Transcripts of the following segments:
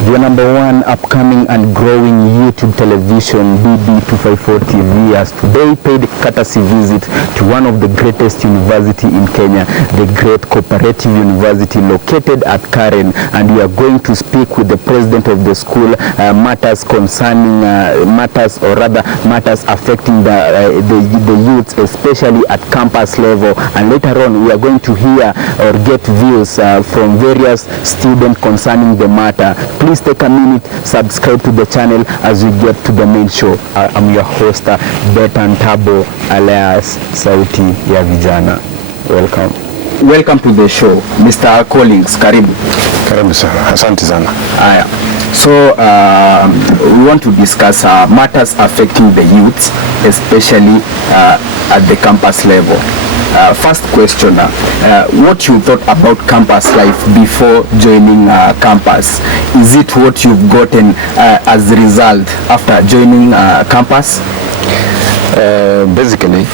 The #1 upcoming and growing YouTube television BB254 TV has today paid courtesy visit to one of the greatest university in Kenya, the Great Cooperative University located at Karen, and we are going to speak with the president of the school, matters concerning matters affecting the youths, especially at campus level, and later on we are going to hear or get views from various students concerning the matter. Please take a minute, subscribe to the channel as we get to the main show. I'm your host, Betan Tabo alias Sauti ya Vijana. Welcome to the show, Mr. Collins. Karibu. Karibu sana. Asante sana. Aya. So we want to discuss matters affecting the youths, especially at the campus level. First question, what you thought about campus life before joining campus? Is it what you've gotten as a result after joining campus? Basically,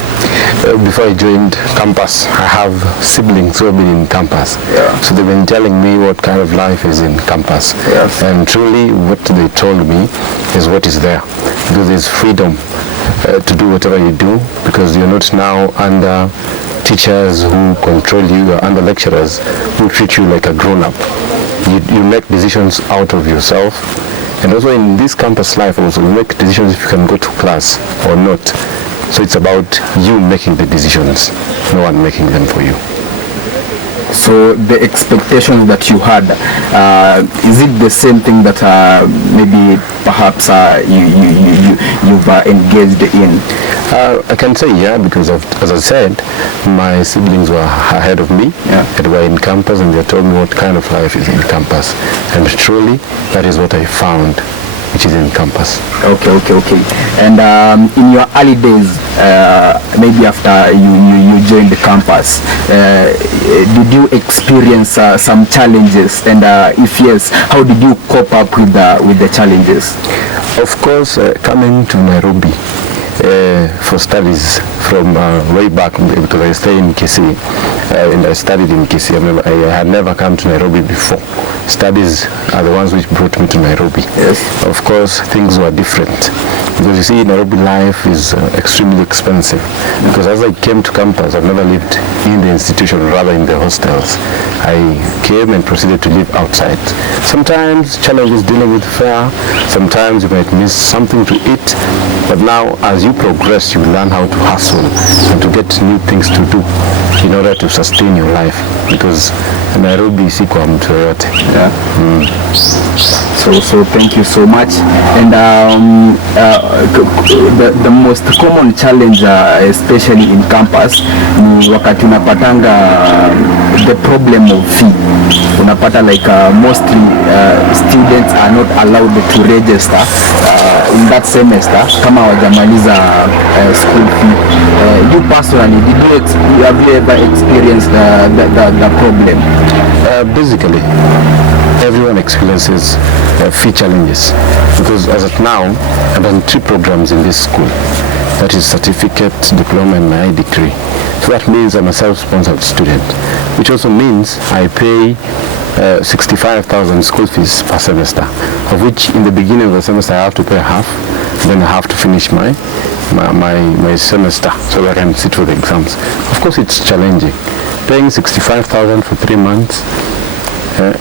before I joined campus, I have siblings who have been in campus. Yeah. So they've been telling me what kind of life is in campus. Yes. And truly what they told me is what is there. Because there's freedom to do whatever you do, because you're not now under teachers who control you, or under lecturers who treat you like a grown-up. You make decisions out of yourself. And also in this campus life also, you make decisions if you can go to class or not. So it's about you making the decisions, no one making them for you. So the expectations that you had, is it the same thing that maybe perhaps you've engaged in? I can say yeah, because as I said, my siblings were ahead of me. Yeah. They were in campus and they told me what kind of life is in campus. And truly, that is what I found, which is in campus. Okay. And in your early days, maybe after you joined the campus, did you experience some challenges? And if yes, how did you cope up with the challenges? Of course, coming to Nairobi for studies from way back, because I stay in Kisii, and I studied in Kisii. I had never come to Nairobi before. Studies are the ones which brought me to Nairobi. Yes. Of course, things were different, because you see, Nairobi life is extremely expensive. Because as I came to campus, I've never lived in the institution, rather in the hostels. I came and proceeded to live outside. Sometimes challenges dealing with fare, sometimes you might miss something to eat, but now as you progress, you learn how to hustle and to get new things to do in order to sustain your life, because Nairobi si kwa mtu yoyote. Yeah. So thank you so much. And the most common challenge, especially in campus, ni wakati unapatanga the problem of fee. Unapata like mostly students are not allowed to register in that semester kama wajamaliza school fee. You personally, have you ever experienced the problem? Basically, everyone experiences fee challenges, because as of now, I've done 3 programs in this school. That is certificate, diploma, and my degree. So that means I'm a self-sponsored student, which also means I pay 65,000 school fees per semester, of which in the beginning of the semester I have to pay half, then I have to finish my semester so that I can sit for the exams. Of course, it's challenging. Paying 65,000 for 3 months,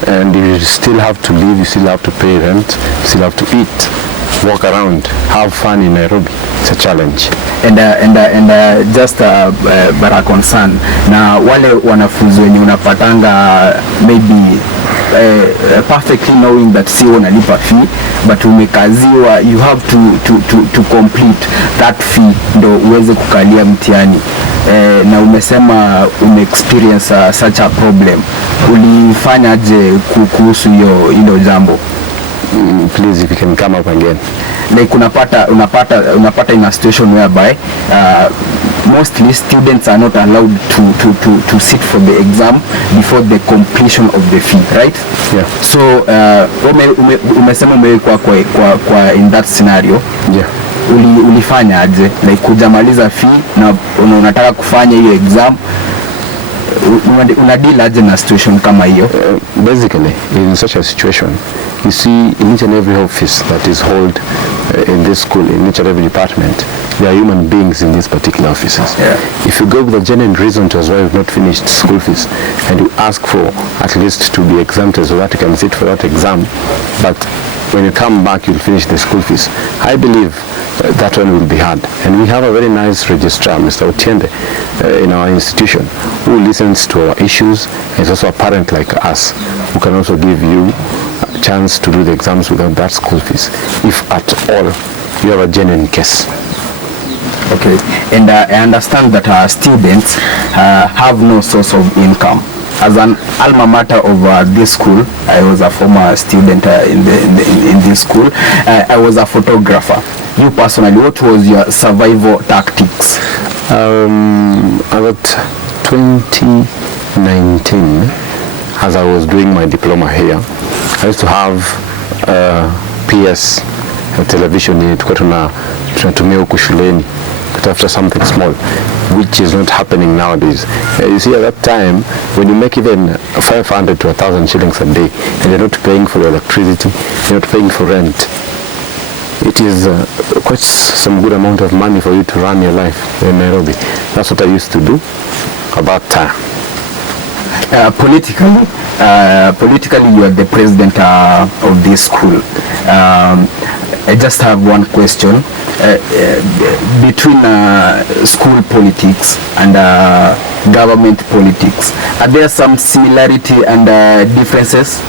and you still have to live, you still have to pay rent, you still have to eat, walk around, have fun in Nairobi. It's a challenge. And just bara concern na wale wanafunzi wenye unapatanga maybe perfectly knowing that si unalipa fee, but umekaziwa, you have to complete that fee ndo uweze kukalia mtihani. Na umesema experience such a problem. Ulifanyaje kuhusu hilo jambo? Please, if you can come up again. Like unapata in a situation whereby mostly students are not allowed to sit for the exam before the completion of the fee, right? Yeah. So umesema umewekwa kwa in that scenario. Yeah. Ulifanya aje, like kujamaliza fee na unataka kufanya hiyo exam, una deal aje na situation kama hiyo? Basically, in such a situation, You see, in each and every office that is held in this school, in each and every department, there are human beings in these particular offices. Yeah. If you go with a genuine reason to as why you've not finished school fees, and you ask for at least to be exempted so that you can sit for that exam, but when you come back you'll finish the school fees, I believe that one will be hard. And we have a very nice registrar, Mr. Otiende, in our institution, who listens to our issues. He's also a parent like us, who can also give you a chance to do the exams without that school fees, if at all you have a genuine case. Okay, and I understand that our students have no source of income. As an alma mater of this school, I was a former student in this school. I was a photographer. You personally, what was your survival tactics? About 2019, as I was doing my diploma here, I used to have PS television yenye tulikuwa tunatumia huku shuleni after something small, which is not happening nowadays. You see, at that time, when you make even 500 to 1,000 shillings a day, and you're not paying for electricity, you're not paying for rent, it is quite some good amount of money for you to run your life in Nairobi. That's what I used to do at that time. Politically, you are the president of this school. I just have one question. Between school politics and government politics, are there some similarity and differences?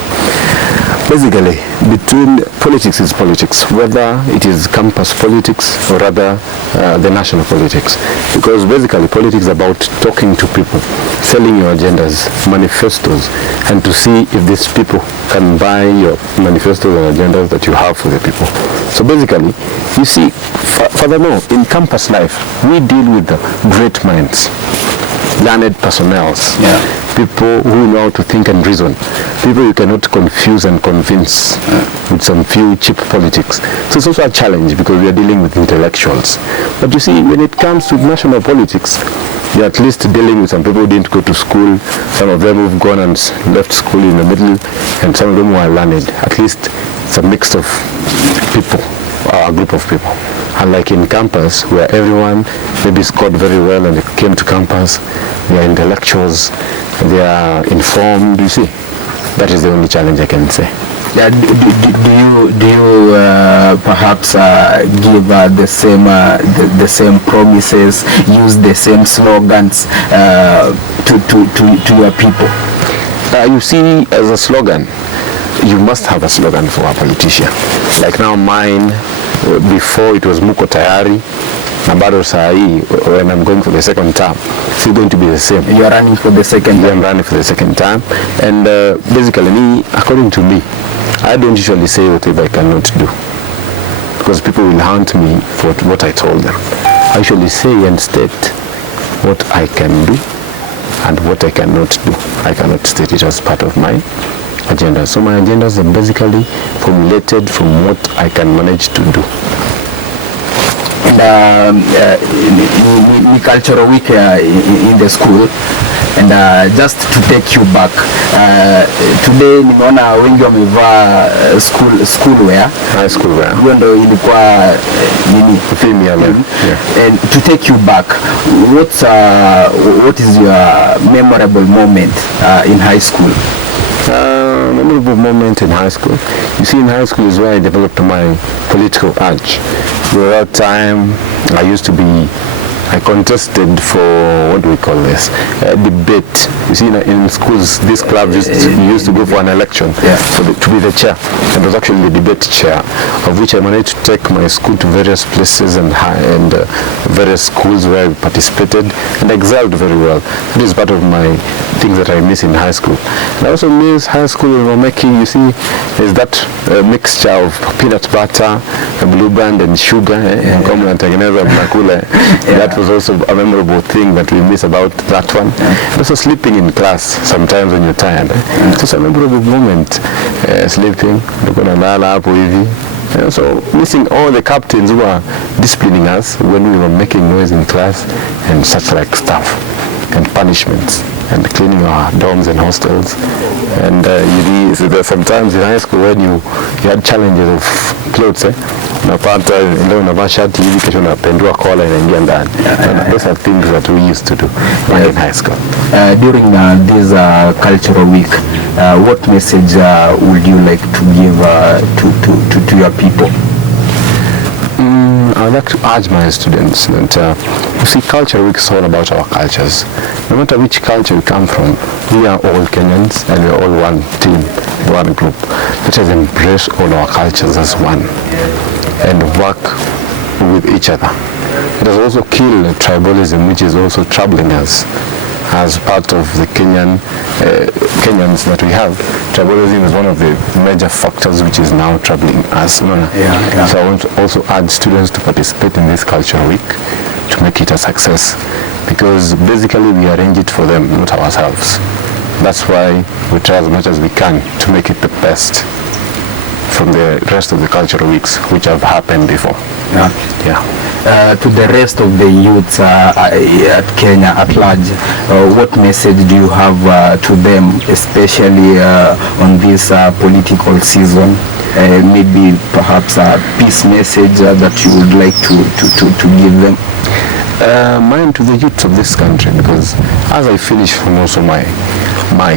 Basically, between politics is politics, whether it is campus politics or rather the national politics. Because basically politics is about talking to people, selling your agendas, manifestos, and to see if these people can buy your manifestos and agendas that you have for the people. So basically, you see, furthermore, in campus life, we deal with the great minds, learned personnel, people who know how to think and reason, people you cannot confuse and convince with some few cheap politics. So it's also a challenge because we are dealing with intellectuals. But you see, when it comes to national politics, you're at least dealing with some people who didn't go to school, some of them who've gone and left school in the middle, and some of them who are learned. At least it's a mix of people, a group of people. Unlike in campus, where everyone maybe scored very well and they came to campus, they are intellectuals, they are informed, you see. That is the only challenge I can say. Yeah, do you perhaps give the same promises, use the same slogans to your people? You see, as a slogan, you must have a slogan for a politician. Like now mine, before it was Muko Tayari, na bado saa hii, when I'm going for the second term, it's going to be the same. You are running for the second time? I'm running for the second time. And basically, according to me, I don't usually say whatever I cannot do, because people will hunt me for what I told them. I usually say and state what I can do and what I cannot do. I cannot state it as part of my agenda. So my agendas are basically formulated from what I can manage to do. And in cultural week in the school, and just to take you back, today nimeona wengi wamevaa school wear. High school wear. Hiyo ndo ilikuwa nini? And to take you back, what is your memorable moment in high school? Memorable moment in high school. You see, in high school is where I developed my political urge. At that time, I contested for, what do we call this, debate. You see, in schools, these clubs used to go for an election to be the chair. And it was actually the debate chair, of which I managed to take my school to various places and various schools where I participated and excelled very well. That is part of my things that I miss in high school. And I also miss high school when we're making, you see, there's that mixture of peanut butter, blue band and sugar, and that was also a memorable thing that we miss about that one. And also sleeping in class sometimes when you're tired. It's also a memorable moment, sleeping, and so missing all the captains who are disciplining us when we were making noise in class and such like stuff and punishments. and cleaning our dorms and hostels. And sometimes in high school when you had challenges of clothes, unapata leo unavaa shati hivi, kesho unapendua kola inaingia ndani. Those are things that we used to do in high school. During this cultural week, what message would you like to give to your people? I would like to urge my students that you see, Culture Week is all about our cultures. No matter which culture we come from, we are all Kenyans and we are all one team, one group. Let us embrace all our cultures as one and work with each other. Let us also kill tribalism, which is also troubling us as part of the Kenyans that we have. Tribalism is one of the major factors which is now troubling us. So I want to also urge students to participate in this Cultural Week to make it a success, because basically we arrange it for them, not ourselves. That's why we try as much as we can to make it the best from the rest of the cultural weeks which have happened before. To the rest of the youths at Kenya at large, what message do you have to them, especially on this political season? Maybe perhaps a peace message that you would like to give them? Mine to the youth of this country, because as I finish from also my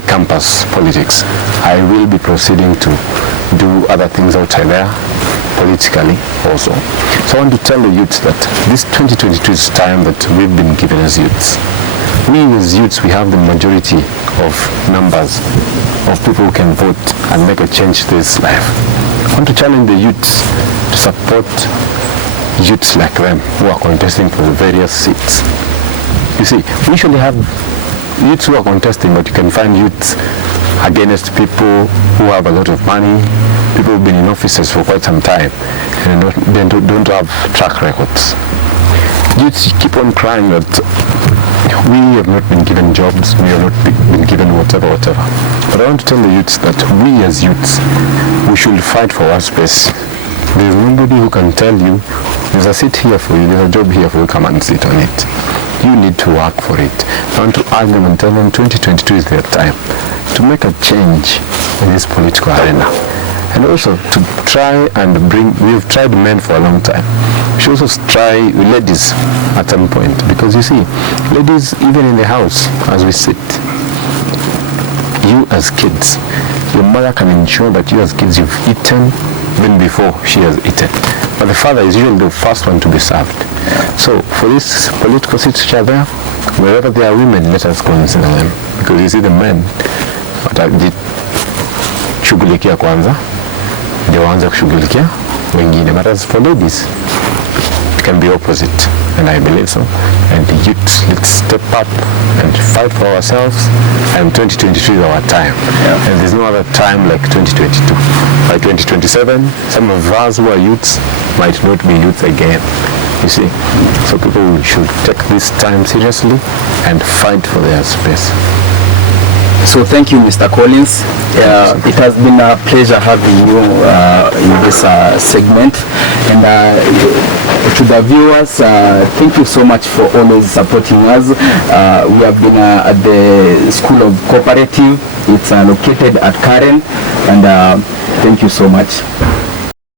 campus politics, I will be proceeding to do other things outside there, politically also. So I want to tell the youths that this 2022 is time that we've been given as youths. We as youths, we have the majority of numbers of people who can vote and make a change to this life. I want to challenge the youths to support youths like them who are contesting for the various seats. You see, we usually have youths who are contesting, but you can find youths against people who have a lot of money, people who've been in offices for quite some time and don't have track records. Youths keep on crying that we have not been given jobs, we have not been given whatever. But I want to tell the youths that we as youths, we should fight for our space. There's nobody who can tell you, there's a seat here for you, there's a job here for you, come and sit on it. You need to work for it. I want to argue them and tell them 2022 is their time to make a change in this political arena. And also to try and we've tried men for a long time. We should also try ladies at some point, because you see, ladies, even in the house, as we sit, you as kids, your mother can ensure that you as kids you've eaten even before she has eaten. But the father is usually the first one to be served. So for these political seats which are there, wherever there are women, let us consider them. Because you see, the men watajishughulikia kwanza, ndio waanze kushughulikia wengine. But as for ladies, it can be opposite, and I believe so. And the youth, let's step up and fight for ourselves, and 2023 is our time. And there's no other time like 2022. By 2027, some of us who are youths might not be youths again. You see, so people should take this time seriously and fight for their space. So thank you, Mr. Collins. It has been a pleasure having you in this segment. And to the viewers, thank you so much for always supporting us. We have been at the School of Cooperative. It's located at Karen. And thank you so much.